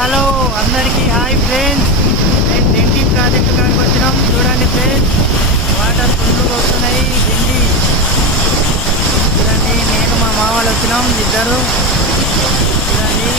Hello అందరికీ hi friends. నేను డెండి project కాడికి వచ్చినాం. చూడండి ఫ్రెండ్స్, వాటర్ ఫుల్గా వస్తున్నాయి. డెండి చూడండి, నేను మా మామలు వచ్చినాం ఇద్దరు. చూడండి